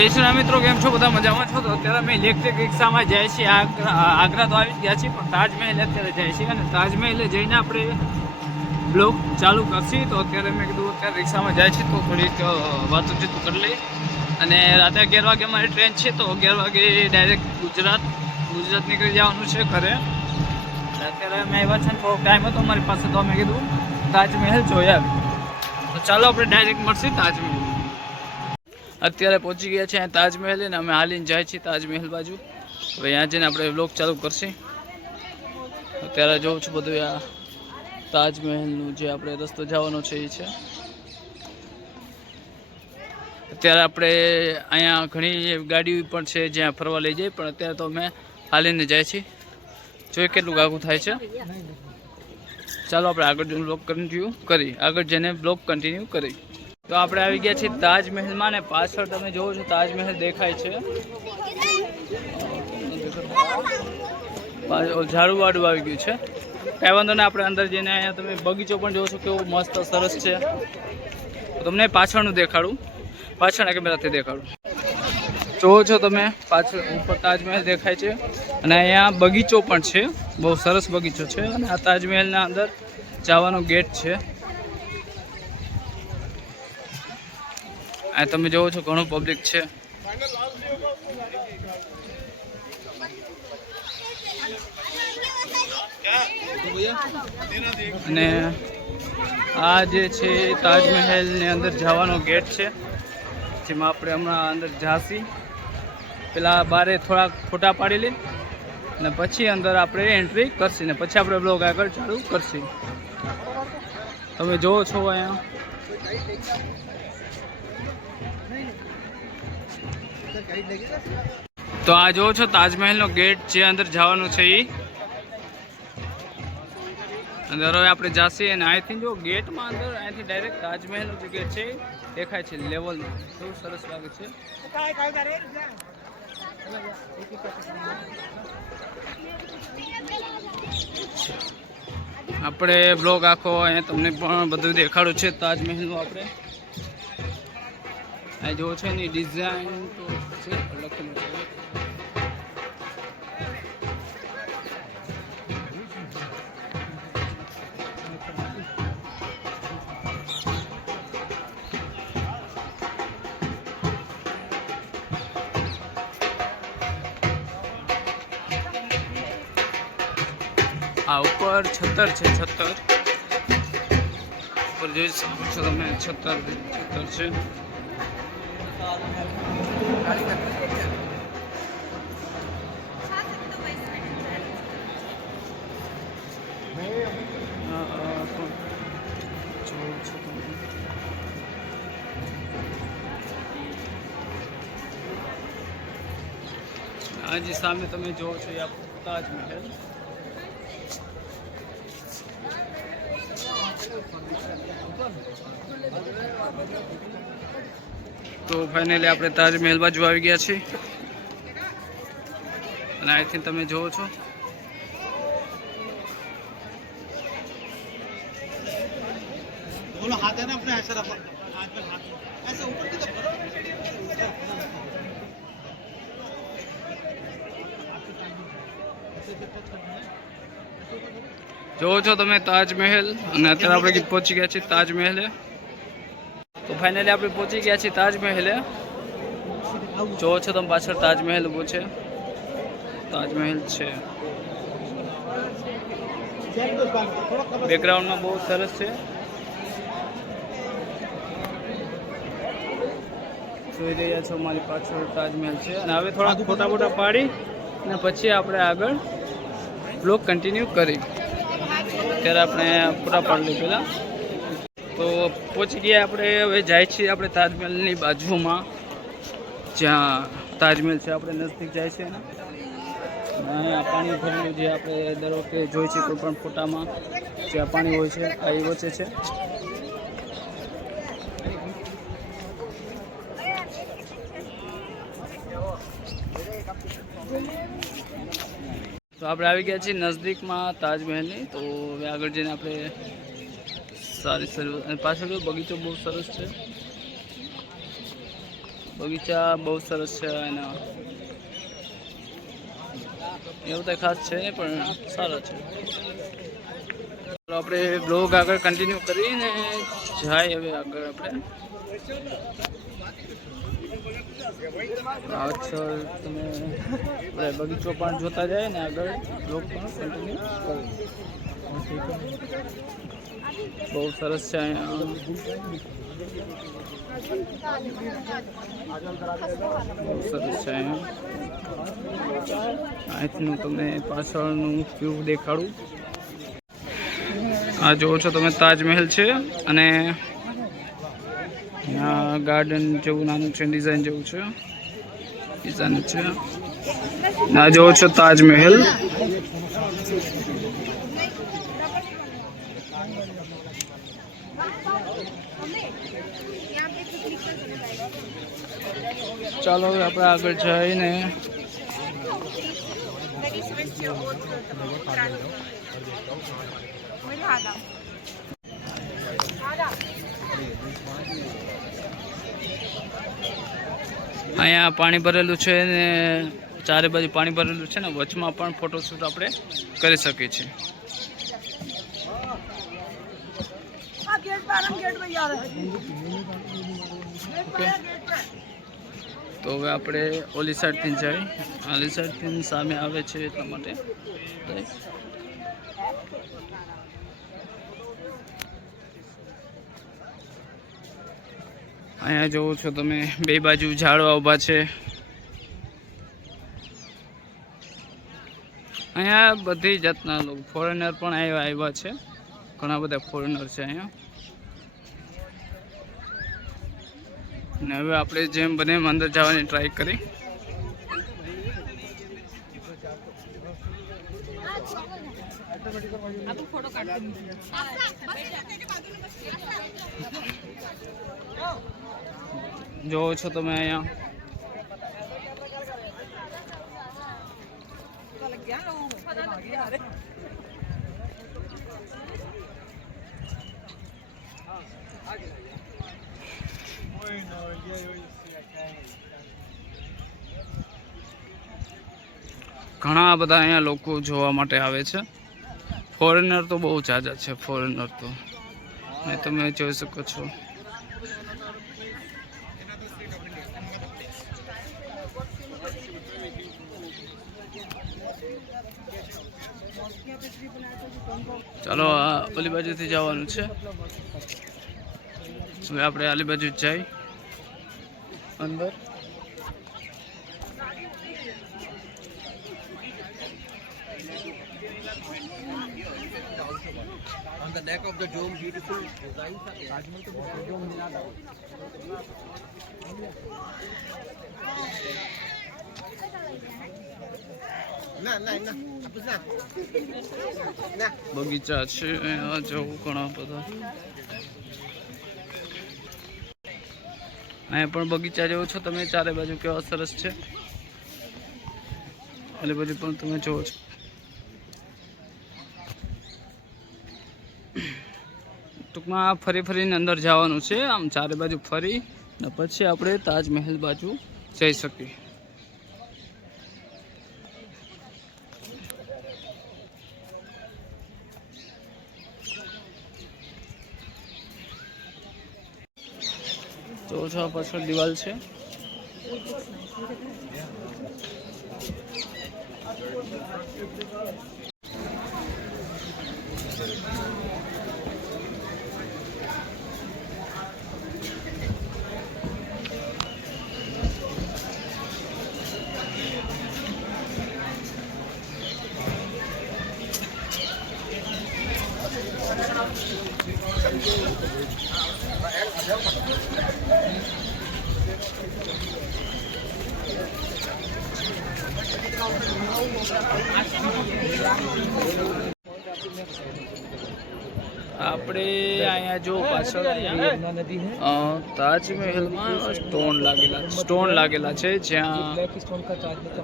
દેશના મિત્રો કેમ છો? બધા મજામાં છો? તો અત્યારે અમે ઇલેક્ટ્રિક રિક્ષામાં જાય છીએ. આગ્રા તો આવી ગયા છીએ, પણ તાજમહેલ અત્યારે જાય છીએ અને તાજમહેલ જઈને આપણે બ્લોગ ચાલુ કરશી. તો અત્યારે મેં કીધું અત્યારે રિક્ષામાં જાય છે તો થોડીક વાતચીત કરી લઈ. અને રાતે 11 વાગે અમારી ટ્રેન છે, તો 11 વાગે ડાયરેક્ટ ગુજરાત નીકળી જવાનું છે ઘરે. અત્યારે અમે આવ્યા છે, થોડોક ટાઈમ હતો અમારી પાસે, તો અમે કીધું તાજમહેલ જોયા. તો ચાલો આપણે ડાયરેક્ટ મળશે તાજમહેલ. અત્યારે પહોંચી ગયા છે તાજમહેલ ને અમે હાલીને જાય છીએ તાજમહેલ બાજુ. હવે અહીંયા જઈને આપણે વ્લોગ ચાલુ કરશે. અત્યારે જોઉં છું બધું આ તાજમહેલનું જે આપણે રસ્તો જવાનો છે એ છે. અત્યારે આપણે અહીંયા ઘણી ગાડીઓ પણ છે જ્યાં ફરવા લઈ જાય, પણ અત્યારે તો અમે હાલીને જાય છીએ. જોઈએ કેટલું આઘું થાય છે. ચાલો આપણે આગળ જઈને બ્લોગ કન્ટિન્યુ કરી, આગળ જઈને બ્લોગ કન્ટિન્યુ કરી. તો આપણે આવી ગયા છીએ તાજમહેલમાં ને પાછળ તમે જોવો છો તાજમહેલ દેખાય છે. ઝાડુવાડું આવી ગયું છે, કઈ વાંધો ને. આપણે અંદર જઈને અહીંયા તમે બગીચો પણ જોવો છો કેવો મસ્ત સરસ છે. તમને પાછળનું દેખાડું, પાછળના કેમેરાથી દેખાડું. જોવો છો તમે પાછળ ઉપર તાજમહેલ દેખાય છે અને અહીંયા બગીચો પણ છે, બહુ સરસ બગીચો છે. અને આ તાજમહેલના અંદર જવાનો ગેટ છે. આ તમે જોવો છો ઘણું પબ્લિક છે. અને આ જે છે તાજમહેલની અંદર જવાનો ગેટ છે, જેમાં આપણે હમણાં અંદર જાસી. પેલા બારે થોડાક ફોટા પાડી લઈ અને પછી અંદર આપણે એન્ટ્રી કરશી ને પછી આપણે બ્લોગ આગળ ચાલુ કરશી. તમે જોવો છો અહીંયા તો આ જોવો છો તાજમહેલનો ગેટ જે અંદર જવાનું છે એ અંદર. હવે આપણે જાસી અને અહીંથી જો ગેટમાં અંદર અહીંથી ડાયરેક્ટ તાજમહેલનો જે ગેટ છે દેખાય છે લેવલમાં. બહુ સરસ લાગે છે. આપણે બ્લોગ આખો અહીંયા તમને પણ બધું દેખાડું છે તાજમહેલનું. આપણે આ જોવો છો એની ડિઝાઇન તો છે લખેલું છે. આ ઉપર છતર છે, છતર ઉપર જોઈ શકો છો તમે. છતર છે. આજે સામે તમે જોવો છો આ તાજમહેલ. તો ફાઇનલી આપણે તાજમહેલ બાજુ આવી ગયા છીએ અને અહીંથી તમે જોવો છો જોવો છો તમે તાજમહેલ. અને અત્યારે આપણે પહોંચી ગયા છીએ તાજમહેલે. તો ફાઇનલી આપણે પહોંચી ગયા છીએ તાજમહેલે. જોવો છો તમે પાછળ તાજમહેલ ઊભો છે, તાજમહેલ છે. બેકગ્રાઉન્ડમાં બહુ સરસ છે. જોઈ રહ્યા છો મારી પાછળ તાજમહેલ છે. અને હવે થોડાક ફોટા બોટા પાડી અને પછી આપણે આગળ બ્લોગ કન્ટિન્યુ કરી. અત્યારે આપણે ફોટા પાડી લઈએ પહેલાં. તો પહોંચી ગયા આપણે. હવે જાય છીએ આપણે તાજમહેલની બાજુમાં જ્યાં તાજમહેલ છે, આપણે નજીક જાય છે. અહીંયા પાણી ભરેલું જે આપણે દર વખતે જોઈ છે કોઈ પણ ફોટામાં જ્યાં પાણી હોય છે, આ એ વચ્ચે છે. તો આપણે આવી ગયા છીએ નજદીકમાં તાજમહેલની. તો હવે આગળ જઈને આપણે સારી સરસ, અને પાછળ બગીચો બહુ સરસ છે. બગીચા બહુ સરસ છે એના, એવું તો ખાસ છે નહીં પણ સારા છે. તો આપણે બ્લોગ આગળ કન્ટિન્યુ કરીને જાય હવે આગળ આપણે. અચ્છા તમે બગીચો પણ જોતા જાય ને આગળ બ્લોગ પણ કન્ટિન્યુ કરો. બહુ સરસ છે અહીંયા, બહુ સરસ છે અહીંયા. અહીંથી તમને પાછળનું વ્યૂ દેખાડું. આ જોવો છો તમે તાજમહેલ છે અને ગાર્ડન જેવું નાનું છે, ડિઝાઇન જેવું છે, ડિઝાઇન છે. આ જોવો છો તાજમહેલ. ચાલો હવે આપણે આગળ જઈને અહીંયા પાણી ભરેલું છે ને ચારે બાજુ પાણી ભરેલું છે ને વચમાં પણ ફોટોશૂટ આપણે કરી શકીએ છીએ. તો હવે આપણે ઓલી સાઈડથી જાય, ઓલી સાઈડથી સામે આવે છે એટલા માટે. અહીંયા જોવો છો તમે બે બાજુ ઝાડવા ઊભા છે. અહીંયા બધી જાતના લોકો ફોરેનર પણ આવ્યા છે, ઘણા બધા ફોરેનર છે અહીંયા. ને હવે આપણે જેમ બને એમ અંદર જવાની ટ્રાય કરી. જોવો છો તમે અહીંયા ઘણા બધા અહીંયા લોકો જોવા માટે આવે છે. ફોરેનર તો બહુ ઝાઝા છે, ફોરેનર તો તમે જોઈ શકો છો. ચાલો આ ઓલી બાજુથી જવાનું છે, હવે આપણે આલી બાજુ જ જાય અંદર. On the neck of the dome, beautiful designs are Tajmahal to dome milada. બગીચા છે અહીંયા જવું ઘણા બધા. અહીંયા પણ બગીચા જેવો છો તમે, ચારે બાજુ કેવા સરસ છે. આલી બાજુ પણ તમે જોવો છો. ટૂંકમાં ફરી ફરીને અંદર જવાનું છે, આમ ચારે બાજુ ફરી ને પછી આપણે તાજમહેલ બાજુ જઈ શકીએ. જોવો છો આ પાછળ દિવાલ છે. આપણે અહીંયા જો પાછળ તાજમહેલમાં સ્ટોન લાગેલા છે, જ્યાં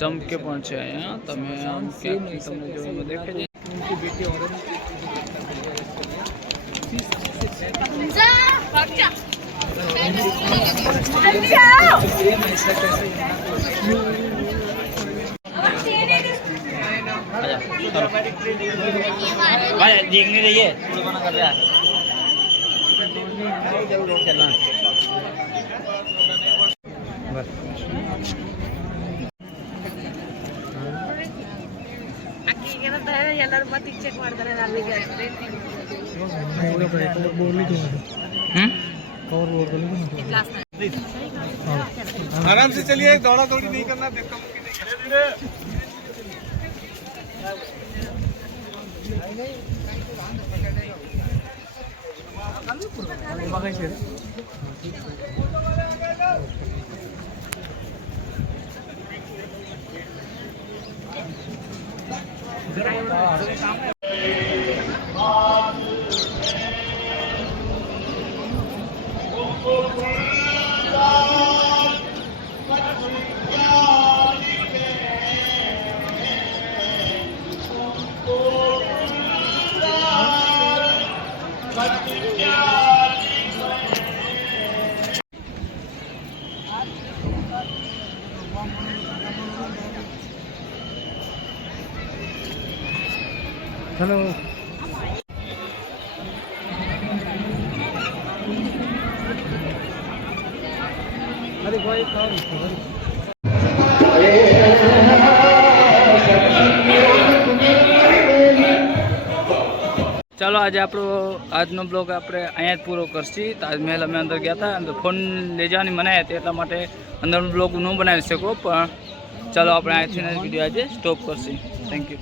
ચમકે પણ છે. અહીંયા તમે આમ ક્યાંક તમને જોવામાં દેખાય છે. भाई देखने रहिए कर रहा है ಎಲ್ಲರೂ ಮತ್ತೆ ಚೆಕ್ ಮಾಡ್ತಾರೆ ಅಲ್ಲಿಗೆ आराम से चलिए, दौड़ा दौड़ी नहीं करना, धक्का मुक्की नहीं करना। हेलो अरे भाई ચાલો આજે આપણો આજનો બ્લોગ આપણે અહીંયા જ પૂરો કરશી. તાજમહેલ અમે અંદર ગયા હતા, અંદર ફોન લઈ જવાની મનાઈ હતી, એટલા માટે અંદરનો બ્લોગ ન બનાવી શકો. પણ ચાલો આપણે અહીંથી વિડીયો આજે સ્ટોપ કરશી. Thank you.